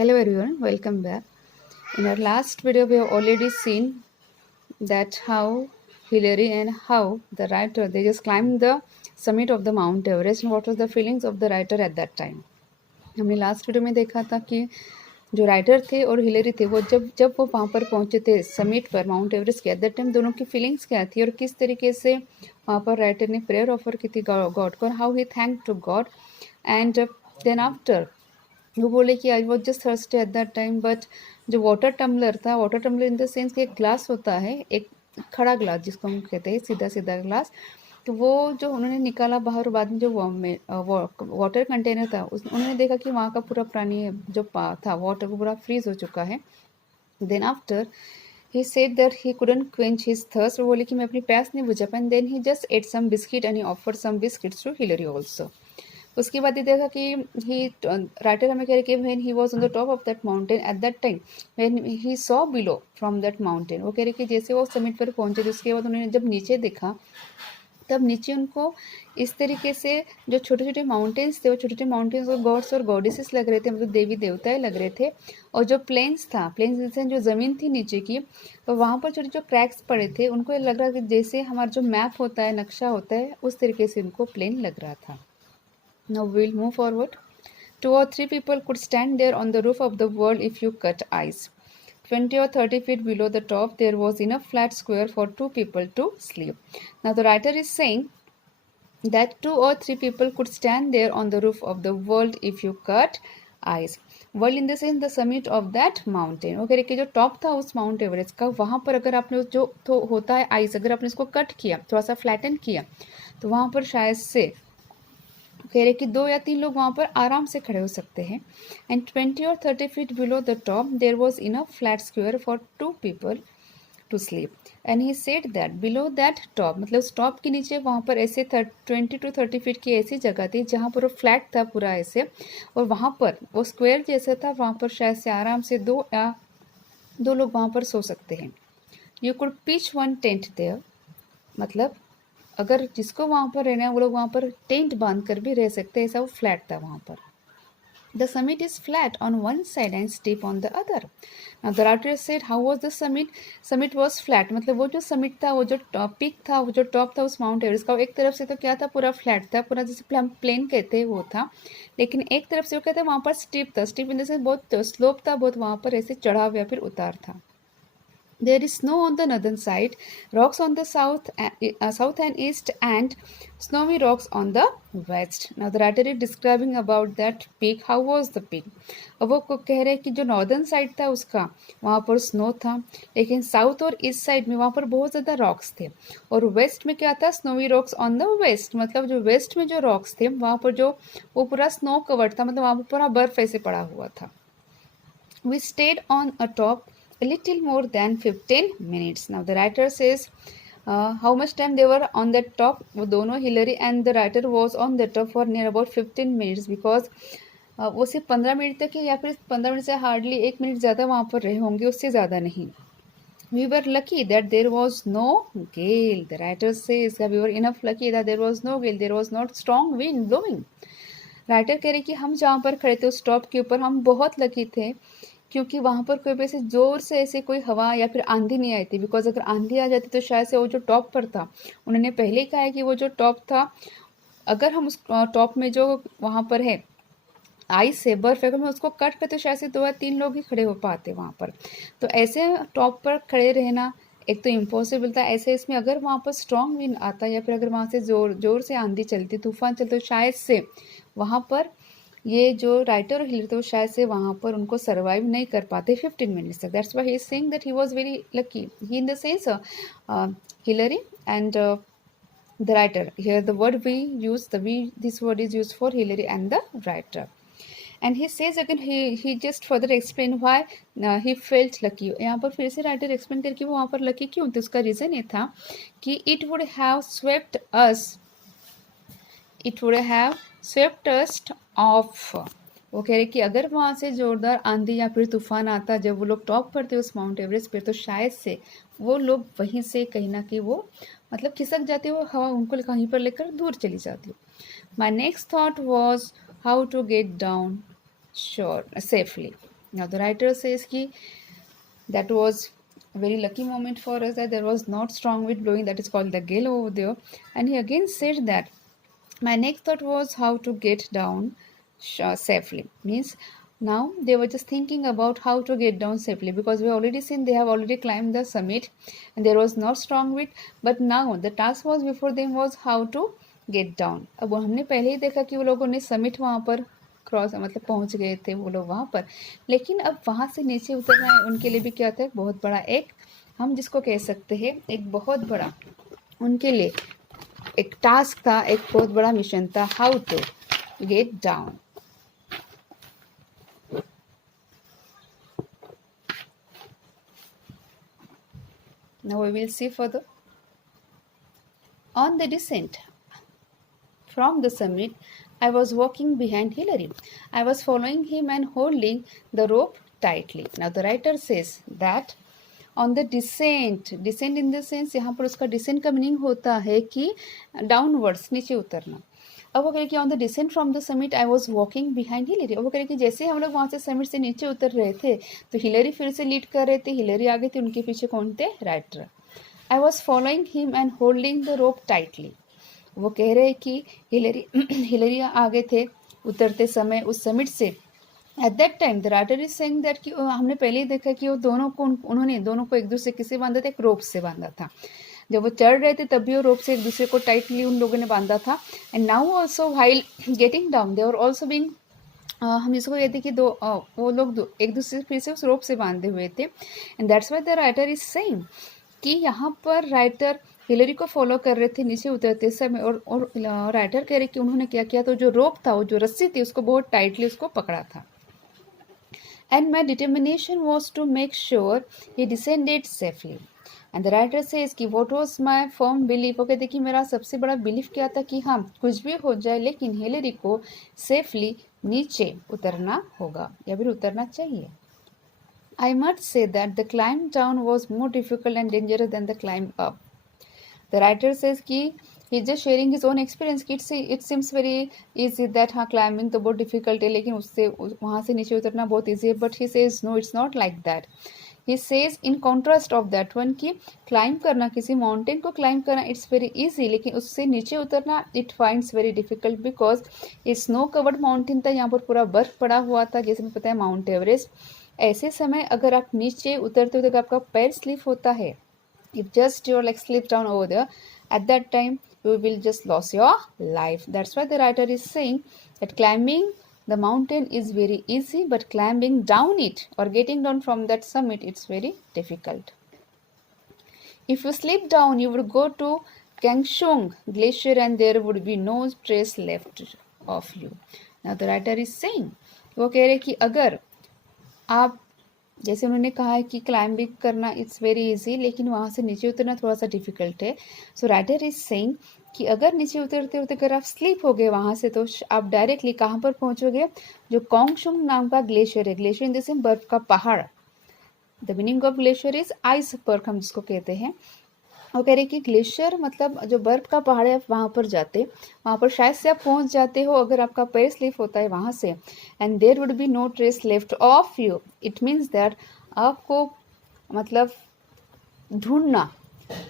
Hello everyone, welcome back. In our last video, we have already seen that how Hillary and how the writer they just climbed the summit of the Mount Everest and what was the feelings of the writer at that time. हमने last video में देखा था कि जो writer थे और Hillary थे वो जब जब वो वहाँ पर पहुँचे थे समिट पर माउंट एवरेस्ट के एट दैट टाइम दोनों की फीलिंग्स क्या थी और किस तरीके से वहाँ पर राइटर ने प्रेयर ऑफर की थी गॉड को, how he thank to God and then after वो बोले कि I was just thirsty at that time but जो वाटर टम्बलर था, water tumbler in the sense कि एक ग्लास होता है, एक खड़ा ग्लास जिसको हम कहते हैं सीधा सीधा ग्लास, तो वो जो उन्होंने निकाला बाहर और बाद में जो वाटर कंटेनर था उन्होंने देखा कि वहाँ का पूरा पानी जो था वाटर वो पूरा फ्रीज हो चुका है. Then after he said that he couldn't quench his thirst. वो बोले कि मैं अपनी प्यास नहीं बुझा पाई. then he just ate some biscuit and he offered some biscuits to Hillary also. उसके बाद ये देखा कि ही राइटर हमें कह रहे कि when he was on the top of that mountain at that time when he saw below from that mountain, वो कह रहे कि जैसे वो समिट पर पहुंचे तो उसके बाद उन्होंने जब नीचे देखा तब नीचे उनको इस तरीके से जो छोटे छोटे माउंटेन्स थे वो छोटे छोटे माउंटेन्स और गॉड्स और गॉडेसेस लग रहे थे, मतलब देवी देवताएं लग रहे थे. और जो प्लेन्स था, प्लेन्स जैसे जो ज़मीन थी नीचे की, तो वहाँ पर छोटे जो क्रैक्स पड़े थे उनको लग रहा कि जैसे हमारा जो मैप होता है, नक्शा होता है, उस तरीके से उनको प्लेन लग रहा था. Now we'll move forward. 2 or 3 people could stand there on the roof of the world if you cut ice. 20 or 30 feet below the top, there was enough flat square for 2 people to sleep. Now the writer is saying that 2 or 3 people could stand there on the roof of the world if you cut ice. World in the sense the summit of that mountain. वो कह रहे कि जो top था उस mount Everest का, वहाँ पर अगर आपने जो तो होता है आइस, अगर आपने इसको कट किया, थोड़ा सा फ्लैटन किया, तो वहाँ पर शायद से कह रहे कि 2 या 3 लोग वहाँ पर आराम से खड़े हो सकते हैं. And 20 or 30 feet below the top there was enough flat square for 2 people to sleep. And he said that below that top, मतलब उस टॉप के नीचे वहाँ पर ऐसे 20 to 30 feet की ऐसी जगह थी जहाँ पर वो फ्लैट था पूरा ऐसे, और वहाँ पर वो स्क्वायर जैसा था, वहाँ पर शायद से आराम से 2 लोग वहाँ पर सो सकते हैं. You could pitch one tent there, मतलब अगर जिसको वहाँ पर रहना है वो लोग वहाँ पर टेंट बांध कर भी रह सकते हैं, ऐसा वो फ्लैट था वहाँ पर. The summit is flat on one side and steep on the other. Now the writer said, how was the summit? Summit was flat, मतलब वो जो summit था, वो जो पीक था, वो जो टॉप था उस माउंट एवरेस्ट का, एक तरफ से तो क्या था, पूरा फ्लैट था, पूरा जैसे हम प्लेन कहते हैं वो था, लेकिन एक तरफ से वो कहते हैं वहाँ पर स्टीप था. स्टीप इन द सेंस बहुत स्लोप था, बहुत वहाँ पर ऐसे चढ़ाव या फिर उतार था. There is snow on the northern side, rocks on the south and east, and snowy rocks on the west. Now the writer is describing about that peak. How was the peak? अब वो कह रहे हैं कि जो northern side था उसका, वहाँ पर स्नो था, लेकिन साउथ और ईस्ट साइड में वहाँ पर बहुत ज़्यादा रॉक्स थे, और वेस्ट में क्या था, snowy rocks on the west, मतलब जो वेस्ट में जो रॉक्स थे वहाँ पर जो वो पूरा स्नो कवर्ड था, मतलब वहाँ पर पूरा बर्फ ऐसे पड़ा हुआ था. We stayed on a top a little more than 15 minutes. Now the writer says how much time they were on that top. वो दोनों Hillary and the writer was on the top for near about 15 minutes because वो सिर्फ 15 minute तक या फिर 15 minute से hardly 1 minute ज़्यादा वहाँ पर रहे होंगे, उससे ज़्यादा नहीं. We were lucky that there was no gale. The writer says that we were enough lucky that there was no gale. There was not strong wind blowing. Writer कह रहे कि हम जहाँ पर खड़े थे उस टॉप के ऊपर हम बहुत लकी थे, क्योंकि वहाँ पर कोई ऐसे ज़ोर से ऐसे कोई हवा या फिर आंधी नहीं आई थी. बिकॉज अगर आंधी आ जाती तो शायद से वो जो टॉप पर था, उन्होंने पहले ही कहा है कि वो जो टॉप था, अगर हम उस टॉप में जो वहाँ पर है आइस है, बर्फ है, अगर मैं उसको कट करते तो शायद से 2 या 3 लोग ही खड़े हो पाते वहाँ पर. तो ऐसे टॉप पर खड़े रहना एक तो इम्पॉसिबल था. ऐसे इसमें अगर वहाँ पर स्ट्रॉन्ग विंड आता या फिर अगर वहाँ से जोर से आंधी चलती, तूफान चलते, तो शायद से वहाँ पर ये जो राइटर और हिलरी थे वो शायद से वहाँ पर उनको सर्वाइव नहीं कर पाते 15 मिनट्स तक. That's why he is saying that he was very lucky. He in the sense Hillary and the writer. Here the word we use, this word is used for Hillary and the writer. And he says again, he just further explain why he felt lucky. यहाँ पर फिर से writer explain करके वो वहाँ पर lucky क्यों थे, उसका रीज़न ये था कि it would have swept us off. वो कह रहे कि अगर वहाँ से जोरदार आंधी या फिर तूफान आता जब वो लोग टॉप पर थे उस माउंट एवरेस्ट पर, तो शायद से वो लोग वहीं से कहीं ना कहीं वो मतलब खिसक जाते, वो हवा उनको कहीं पर लेकर दूर चली जाती. My next thought was how to get down safely. Now the writer says कि that was a very lucky moment for us that there was not strong wind blowing, that is called the gale over there. And he again said that my next thought was how to get down safely. Means now they were just thinking about how to get down safely, because we already seen they have already climbed the summit and there was not strong wind, but now the task was before them was how to get down. अब हमने पहले ही देखा कि वो लोगों ने summit वहाँ पर क्रॉस मतलब पहुंच गए थे वो लोग वहाँ पर, लेकिन अब वहाँ से नीचे उतरना उनके लिए भी क्या था, बहुत बड़ा एक हम जिसको कह सकते हैं एक बहुत बड़ा उनके लिए एक टास्क था, एक बहुत बड़ा मिशन था, how to get down. Now we will see further. On the descent from the summit, I was walking behind Hillary. I was following him and holding the rope tightly. Now the writer says that on the descent in the sense यहाँ पर उसका descent का meaning होता है कि downwards नीचे उतरना. अब वो कह रहे कि on the decent from the summit I was walking behind Hillary. अब वो कह रहे कि जैसे हम लोग वहाँ से समिट से नीचे उतर रहे थे तो हिलरी फिर से लीड कर रहे थे, हिलरी आगे थे, उनके पीछे कौन थे, writer. I was following him and holding the rope tightly. वो कह रहे कि हिलरी आगे थे उतरते समय उस समिट से. Eight that time the writer is saying that कि हमने पहले ही देखा कि वो उन्होंने दोनों को एक दूसरे किससे बांधा था, एक रोप से बांधा था. जब वो चढ़ रहे थे तब भी वो रोप से एक दूसरे को टाइटली उन लोगों ने बांधा था. And now also while getting down they are also being हम इसको कहते हैं कि वो लोग एक दूसरे फिर से उस रोप से बांधे हुए थे. And that's why the writer is saying कि यहाँ पर राइटर हिलरी को फॉलो कर रहे थे नीचे उतरते समय, और राइटर कह रहे कि उन्होंने क्या किया, तो जो रोप था, वो जो रस्सी थी, उसको बहुत टाइटली उसको पकड़ा था. And my determination was to make sure he descended safely. And the writer says कि what was my firm belief. वो कहते कि मेरा सबसे बड़ा बिलीफ क्या था कि हाँ कुछ भी हो जाए लेकिन हिलरी को सेफली नीचे उतरना होगा या फिर उतरना चाहिए. I must say that the climb down was more difficult and dangerous than the climb up. The writer says कि he's just sharing his own experience. It seems very easy that हाँ climbing तो बहुत difficult है लेकिन उससे वहाँ से नीचे उतरना बहुत easy है. But he says no, it's not like that. He says in contrast of that one कि climb करना, किसी mountain को climb करना it's very easy, लेकिन उससे नीचे उतरना it finds very difficult because ये snow covered mountain था, यहाँ पर पूरा बर्फ पड़ा हुआ था, जैसे हमें पता है माउंट एवरेस्ट. ऐसे समय अगर आप नीचे उतरते हो तो आपका पैर स्लिप होता है. If just your leg slips down over there, at that time you will just lose your life. That's why the writer is saying that climbing the mountain is very easy, but climbing down it or getting down from that summit, it's very difficult. If you slip down, you would go to Gangshung Glacier and there would be no trace left of you. Now the writer is saying, वो कह रहे कि अगर आप जैसे उन्होंने कहा है कि क्लाइंबिंग करना इट्स वेरी इजी लेकिन वहाँ से नीचे उतरना थोड़ा सा डिफिकल्ट है. सो राइटर इज सेइंग कि अगर नीचे उतरते उतरते अगर आप स्लीप हो गए वहाँ से तो आप डायरेक्टली कहाँ पर पहुँचोगे, जो कोंगशुंग नाम का ग्लेशियर है. ग्लेशियर इन दिस बर्फ का पहाड़. The meaning of glacier is ice बर्फ हम जिसको कहते हैं. वो कह रहे कि ग्लेशियर मतलब जो बर्फ का पहाड़ है, आप वहाँ पर जाते, वहाँ पर शायद से आप पहुँच जाते हो अगर आपका पैर स्लिप होता है वहाँ से. And there would be no trace left of you. It means that आपको मतलब ढूंढना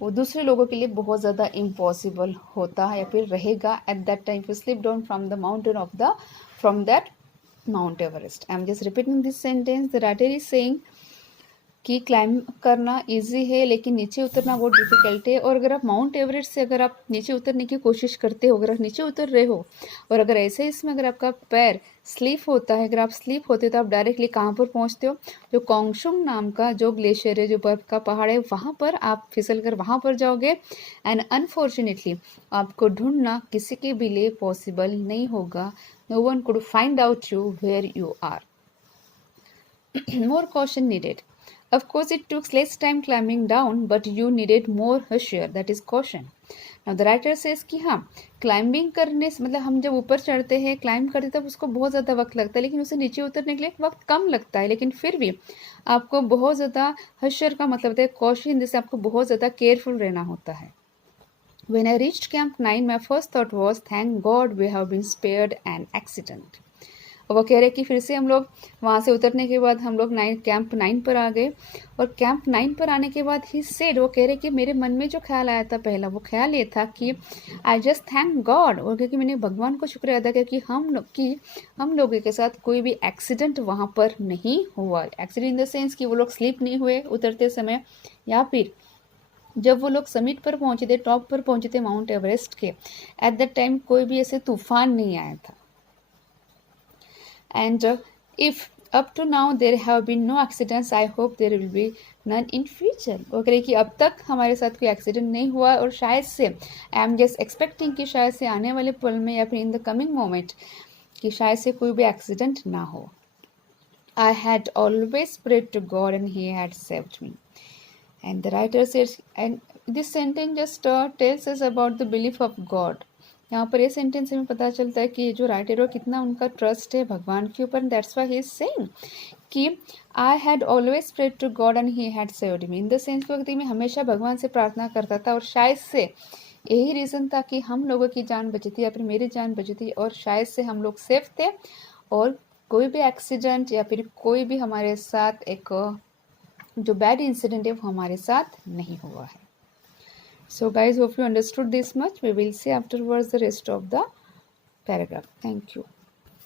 वो दूसरे लोगों के लिए बहुत ज़्यादा इम्पॉसिबल होता है या फिर रहेगा eight that time you slip down from the mountain of the from that mount Everest. I am just repeating this sentence. The writer is saying कि क्लाइंब करना इजी है लेकिन नीचे उतरना बहुत डिफिकल्ट है. और अगर आप माउंट एवरेस्ट से अगर आप नीचे उतरने की कोशिश करते हो, अगर आप नीचे उतर रहे हो और अगर ऐसे इसमें अगर आपका पैर स्लिप होता है, अगर आप स्लिप होते हो तो आप डायरेक्टली कहाँ पर पहुँचते हो, जो कोंगशुंग नाम का जो ग्लेशियर है, जो बर्फ का पहाड़ है, वहाँ पर आप फिसल कर वहाँ पर जाओगे. एंड अनफॉर्चुनेटली आपको ढूंढना किसी के भी लिए पॉसिबल नहीं होगा. No one could find out you where you are. More caution needed. Of course, it took less time climbing down, but you needed more husher, that is caution. Now the writer says कि हाँ climbing करने से मतलब हम जब ऊपर चढ़ते हैं क्लाइंब करते तब उसको बहुत ज़्यादा वक्त लगता है, लेकिन उसे नीचे उतरने के लिए वक्त कम लगता है, लेकिन फिर भी आपको बहुत ज़्यादा हशर का मतलब होता है कॉशन, जिससे आपको बहुत ज़्यादा केयरफुल रहना होता है. When I reached Camp 9, my first thought was, thank God we have been spared an accident. और वो कह रहे कि फिर से हम लोग वहाँ से उतरने के बाद हम लोग कैंप 9 पर आ गए, और कैंप 9 पर आने के बाद ही सेड, वो कह रहे कि मेरे मन में जो ख्याल आया था पहला, वो ख्याल ये था कि आई जस्ट थैंक गॉड, और क्योंकि मैंने भगवान को शुक्रिया अदा किया कि हम लोगों के साथ कोई भी एक्सीडेंट वहाँ पर नहीं हुआ। एक्सीडेंट इन द सेंस कि वो लोग स्लिप नहीं हुए उतरते समय, या फिर जब वो लोग समिट पर पहुंचे थे, टॉप पर पहुंचे थे माउंट एवरेस्ट के, एट दैट टाइम कोई भी ऐसे तूफान नहीं आया था। And if up to now there have been no accidents, I hope there will be none in future। वो कह रही कि अब तक हमारे साथ कोई एक्सीडेंट नहीं हुआ, और शायद से आई एम जस्ट एक्सपेक्टिंग कि शायद से आने वाले पल में या फिर इन द कमिंग मोमेंट कि शायद से कोई भी एक्सीडेंट ना हो। I had always prayed to God and He had saved me। And the writer says, and this sentence just tells us about the belief of God। यहाँ पर ये सेंटेंस से हमें पता चलता है कि जो राइटर है कितना उनका ट्रस्ट है भगवान के ऊपर। That's why he is saying कि I had always prayed to God and he had saved me. In the sense कि मैं हमेशा भगवान से प्रार्थना करता था, और शायद से यही रीज़न था कि हम लोगों की जान बची थी, या फिर मेरी जान बची थी, और शायद से हम लोग सेफ थे, और कोई भी एक्सीडेंट या फिर कोई भी हमारे साथ एक जो बैड इंसिडेंट है वो हमारे साथ नहीं हुआ है। So guys, hope you understood this much. We will see afterwards the rest of the paragraph. Thank you.